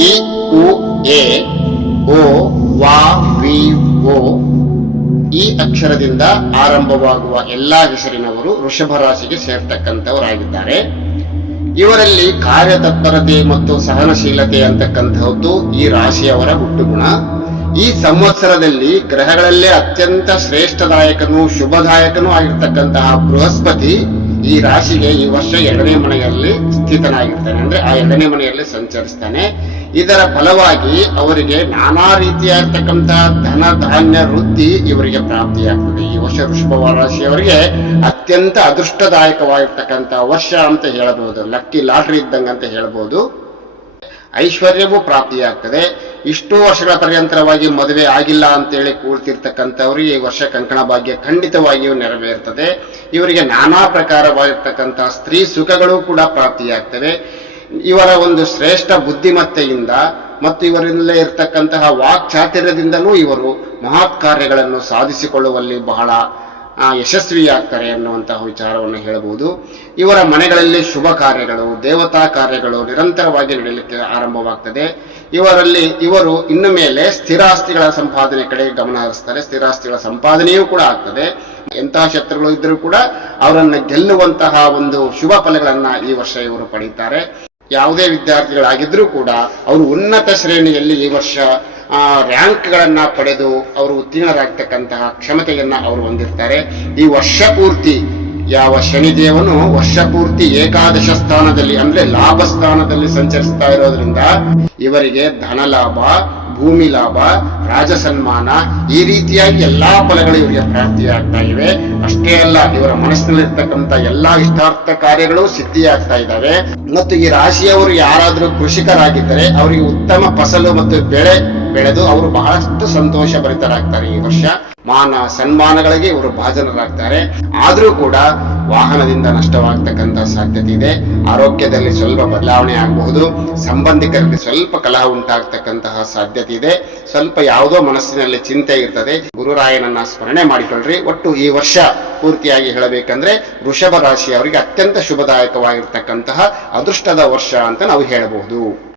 E uh A O ವಾ V ಓ ಈ ಅಕ್ಷರದಿಂದ ಆರಂಭವಾಗುವ ಎಲ್ಲಾ ಹೆಸರಿನವರು ವೃಷಭ ರಾಶಿಗೆ ಸೇರ್ತಕ್ಕಂಥವರಾಗಿದ್ದಾರೆ. ಇವರಲ್ಲಿ ಕಾರ್ಯತತ್ಪರತೆ ಮತ್ತು ಸಹನಶೀಲತೆ ಅಂತಕ್ಕಂಥದ್ದು ಈ ರಾಶಿಯವರ ಹುಟ್ಟುಗುಣ. ಈ ಸಂವತ್ಸರದಲ್ಲಿ ಗ್ರಹಗಳಲ್ಲೇ ಅತ್ಯಂತ ಶ್ರೇಷ್ಠದಾಯಕನೂ ಶುಭದಾಯಕನೂ ಆಗಿರ್ತಕ್ಕಂತಹ ಬೃಹಸ್ಪತಿ ಈ ರಾಶಿಗೆ ಈ ವರ್ಷ 2ನೇ ಮನೆಯಲ್ಲಿ ಸ್ಥಿತನಾಗಿರ್ತಾನೆ, ಅಂದ್ರೆ ಆ 2ನೇ ಮನೆಯಲ್ಲಿ ಸಂಚರಿಸ್ತಾನೆ. ಇದರ ಫಲವಾಗಿ ಅವರಿಗೆ ನಾನಾ ರೀತಿಯಾಗಿರ್ತಕ್ಕಂತಹ ಧನ ಧಾನ್ಯ ವೃದ್ಧಿ ಇವರಿಗೆ ಪ್ರಾಪ್ತಿಯಾಗ್ತದೆ. ಈ ವರ್ಷ ವೃಷಭ ರಾಶಿಯವರಿಗೆ ಅತ್ಯಂತ ಅದೃಷ್ಟದಾಯಕವಾಗಿರ್ತಕ್ಕಂತಹ ವರ್ಷ ಅಂತ ಹೇಳಬಹುದು, ಲಕ್ಕಿ ಲಾಟ್ರಿ ಇದ್ದಂಗಂತ ಹೇಳಬಹುದು. ಐಶ್ವರ್ಯವೂ ಪ್ರಾಪ್ತಿಯಾಗ್ತದೆ. ಇಷ್ಟೋ ವರ್ಷಗಳ ಪರ್ಯಂತರವಾಗಿ ಮದುವೆ ಆಗಿಲ್ಲ ಅಂತೇಳಿ ಕೂರ್ತಿರ್ತಕ್ಕಂಥವ್ರಿಗೆ ಈ ವರ್ಷ ಕಂಕಣ ಭಾಗ್ಯ ಖಂಡಿತವಾಗಿಯೂ ನೆರವೇರ್ತದೆ. ಇವರಿಗೆ ನಾನಾ ಪ್ರಕಾರವಾಗಿರ್ತಕ್ಕಂತಹ ಸ್ತ್ರೀ ಸುಖಗಳು ಕೂಡ ಪ್ರಾಪ್ತಿಯಾಗ್ತವೆ. ಇವರ ಒಂದು ಶ್ರೇಷ್ಠ ಬುದ್ಧಿಮತ್ತೆಯಿಂದ ಮತ್ತು ಇವರಲ್ಲೇ ಇರತಕ್ಕಂತಹ ವಾಕ್ಚಾತುರ್ಯದಿಂದಲೂ ಇವರು ಮಹತ್ ಕಾರ್ಯಗಳನ್ನು ಸಾಧಿಸಿಕೊಳ್ಳುವಲ್ಲಿ ಬಹಳ ಯಶಸ್ವಿಯಾಗ್ತಾರೆ ಅನ್ನುವಂತಹ ವಿಚಾರವನ್ನು ಹೇಳಬಹುದು. ಇವರ ಮನೆಗಳಲ್ಲಿ ಶುಭ ಕಾರ್ಯಗಳು, ದೇವತಾ ಕಾರ್ಯಗಳು ನಿರಂತರವಾಗಿ ನಡೆಯಲಿಕ್ಕೆ ಆರಂಭವಾಗ್ತದೆ. ಇವರು ಇನ್ನು ಮೇಲೆ ಸ್ಥಿರಾಸ್ತಿಗಳ ಸಂಪಾದನೆ ಕಡೆ ಗಮನ ಹರಿಸ್ತಾರೆ. ಸ್ಥಿರಾಸ್ತಿಗಳ ಸಂಪಾದನೆಯೂ ಕೂಡ ಆಗ್ತದೆ. ಎಂತಹ ಶತ್ರುಗಳು ಇದ್ರೂ ಕೂಡ ಅವರನ್ನು ಗೆಲ್ಲುವಂತಹ ಒಂದು ಶುಭ ಫಲಗಳನ್ನ ಈ ವರ್ಷ ಇವರು ಪಡೀತಾರೆ. ಯಾವುದೇ ವಿದ್ಯಾರ್ಥಿಗಳಾಗಿದ್ರೂ ಕೂಡ ಅವರು ಉನ್ನತ ಶ್ರೇಣಿಯಲ್ಲಿ ಈ ವರ್ಷ ರ್ಯಾಂಕ್ಗಳನ್ನ ಪಡೆದು ಅವರು ಉತ್ತೀರ್ಣರಾಗ್ತಕ್ಕಂತಹ ಕ್ಷಮತೆಯನ್ನ ಅವರು ಹೊಂದಿರ್ತಾರೆ. ಈ ವರ್ಷ ಪೂರ್ತಿ ಯಾವ ಶನಿದೇವನು ವರ್ಷ ಪೂರ್ತಿ ಏಕಾದಶ ಸ್ಥಾನದಲ್ಲಿ ಅಂದ್ರೆ ಲಾಭ ಸ್ಥಾನದಲ್ಲಿ ಸಂಚರಿಸ್ತಾ ಇರೋದ್ರಿಂದ ಇವರಿಗೆ ಧನ ಲಾಭ, ಭೂಮಿ ಲಾಭ, ರಾಜ ಸನ್ಮಾನ ಈ ರೀತಿಯಾಗಿ ಎಲ್ಲಾ ಫಲಗಳು ಇವರಿಗೆ ಪ್ರಾಪ್ತಿಯಾಗ್ತಾ ಇವೆ. ಅಷ್ಟೇ ಅಲ್ಲ, ಇವರ ಮನಸ್ಸಿನಲ್ಲಿರ್ತಕ್ಕಂಥ ಎಲ್ಲಾ ಇಷ್ಟಾರ್ಥ ಕಾರ್ಯಗಳು ಸಿದ್ಧಿಯಾಗ್ತಾ ಇದ್ದಾವೆ. ಮತ್ತು ಈ ರಾಶಿಯವರು ಯಾರಾದರೂ ಕೃಷಿಕರಾಗಿದ್ದರೆ ಅವರಿಗೆ ಉತ್ತಮ ಫಸಲು ಮತ್ತು ಬೆಳೆ ಬೆಳೆದು ಅವರು ಬಹಳಷ್ಟು ಸಂತೋಷ ಭರಿತರಾಗ್ತಾರೆ. ಈ ವರ್ಷ ಮಾನ ಸನ್ಮಾನಗಳಿಗೆ ಇವರು ಭಾಜನರಾಗ್ತಾರೆ. ಆದ್ರೂ ಕೂಡ ವಾಹನದಿಂದ ನಷ್ಟವಾಗ್ತಕ್ಕಂಥ ಸಾಧ್ಯತೆ ಇದೆ. ಆರೋಗ್ಯದಲ್ಲಿ ಸ್ವಲ್ಪ ಬದಲಾವಣೆ ಆಗಬಹುದು. ಸಂಬಂಧಿಕರಲ್ಲಿ ಸ್ವಲ್ಪ ಕಲಹ ಉಂಟಾಗ್ತಕ್ಕಂತಹ ಸಾಧ್ಯತೆ ಇದೆ. ಸ್ವಲ್ಪ ಯಾವುದೋ ಮನಸ್ಸಿನಲ್ಲಿ ಚಿಂತೆ ಇರ್ತದೆ. ಗುರುರಾಯನನ್ನ ಸ್ಮರಣೆ ಮಾಡಿಕೊಳ್ಳ್ರಿ. ಒಟ್ಟು ಈ ವರ್ಷ ಪೂರ್ತಿಯಾಗಿ ಹೇಳಬೇಕಂದ್ರೆ ವೃಷಭ ರಾಶಿಯವರಿಗೆ ಅತ್ಯಂತ ಶುಭದಾಯಕವಾಗಿರ್ತಕ್ಕಂತಹ ಅದೃಷ್ಟದ ವರ್ಷ ಅಂತ ನಾವು ಹೇಳಬಹುದು.